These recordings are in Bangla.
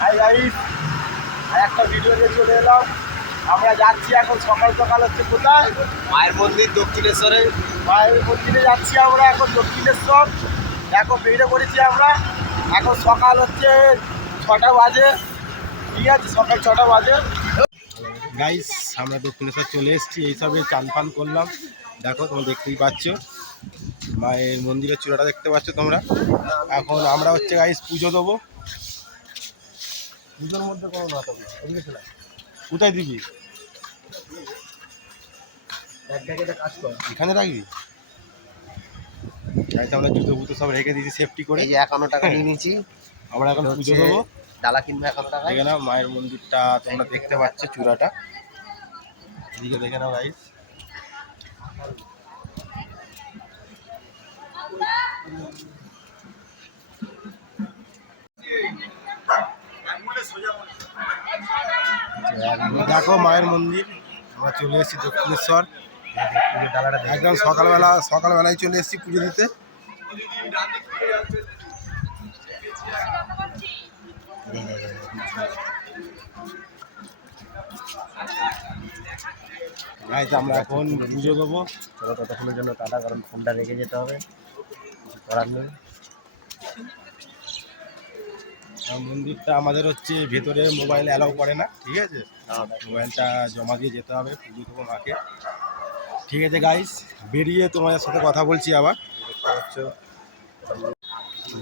হাই গাইস, আর একটা ভিডিও নিয়ে চলে এলাম। আমরা যাচ্ছি এখন সকাল সকাল হচ্ছে কোথায়? মায়ের মন্দির দক্ষিণেশ্বরে। মায়ের মন্দিরে যাচ্ছি আমরা এখন দক্ষিণেশ্বর। দেখো বেরিয়ে পড়েছি আমরা। এখন সকাল হচ্ছে 6টা বাজে, ঠিক আছে, সকাল 6টা বাজে। গাইস আমরা দক্ষিণেশ্বর চলে এসেছি, এইসবে চান ফান করলাম। দেখো তোমরা দেখতেই পাচ্ছ, মায়ের মন্দিরের চূড়াটা দেখতে পাচ্ছ তোমরা। এখন আমরা হচ্ছে গাইস পুজো দেবো। পুজোর মধ্যে কোনো নাটক না, কোথায় দিবি? এখানে রাখবি? গাইস আমরা জুতো বুতো সব রেখে দিয়েছি সেফটি করে। এই যে 51 টাকা নিয়ে নিয়েছি। আমরা এখন পুজো দেবো। ডালা কিনবো 51 টাকা। দেখে নাও মায়ের মন্দিরটা, তোমরা দেখতে পাচ্ছ চূড়াটা, এদিকে দেখে নাও গাইস। দেখো মায়ের মন্দির, আমরা চলে এসেছি দক্ষিণেশ্বর। একদম সকালবেলায় চলে এসেছি পুজো দিতে। আমরা এখন পুজো দেবো। চলো ততক্ষণের জন্য টাটা, কারণ ফোনটা রেখে যেতে হবে, করার নেই। মন্দিরটা আমাদের হচ্ছে ভেতরে মোবাইল অ্যালাউ করে না, ঠিক আছে, মোবাইলটা জমা দিয়ে যেতে হবে পুজো দেবো মাকে। ঠিক আছে গাইস, বেরিয়ে তোমাদের সাথে কথা বলছি আবার।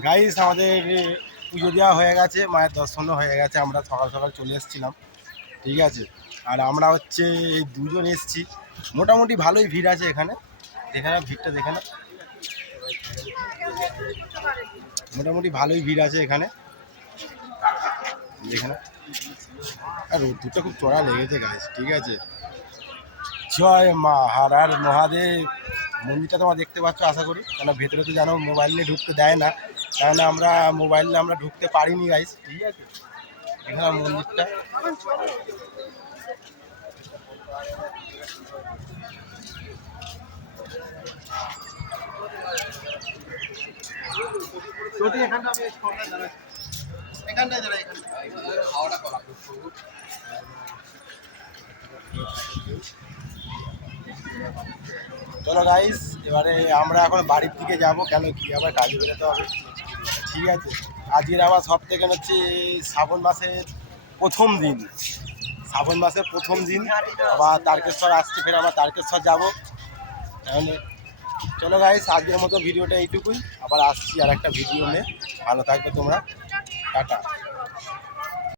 গাইস আমাদের পুজো দেওয়া হয়ে গেছে, মায়ের দর্শনও হয়ে গেছে, আমরা সকাল সকাল চলে এসেছিলাম, ঠিক আছে। আর আমরা হচ্ছে এই দুজন এসেছি, মোটামুটি ভালোই ভিড় আছে এখানে। দেখে না ভিড়টা, দেখে না, মোটামুটি ভালোই ভিড় আছে এখানে, দেখে না। আর রোদ্দুরটা খুব চড়া লেগেছে গাইস, ঠিক আছে। জয় মা হার আর মহাদেব। মন্দিরটা তোমরা দেখতে পাচ্ছ আশা করি, কেন ভেতরে তো জানো মোবাইল নিয়ে ঢুকতে দেয় না, কারণ আমরা মোবাইল নিয়ে আমরা ঢুকতে পারিনি গাইস, ঠিক আছে। এখানে মন্দিরটা চলো গাইস, এবারে আমরা এখন বাড়ির দিকে যাব, কেন কি আবার কাজে বেরোতে হবে, ঠিক আছে। আজকের আবার সব থেকে হচ্ছে শ্রাবণ মাসের প্রথম দিন, শ্রাবণ মাসের প্রথম দিন। আবার তারকেশ্বর আসছে, ফের আবার তারকেশ্বর যাবো। তাহলে চলো গাইস, আজকের মতো ভিডিওটা এইটুকুই, আবার আসছি আর একটা ভিডিও নিয়ে। ভালো থাকবে তোমরা, টাটা।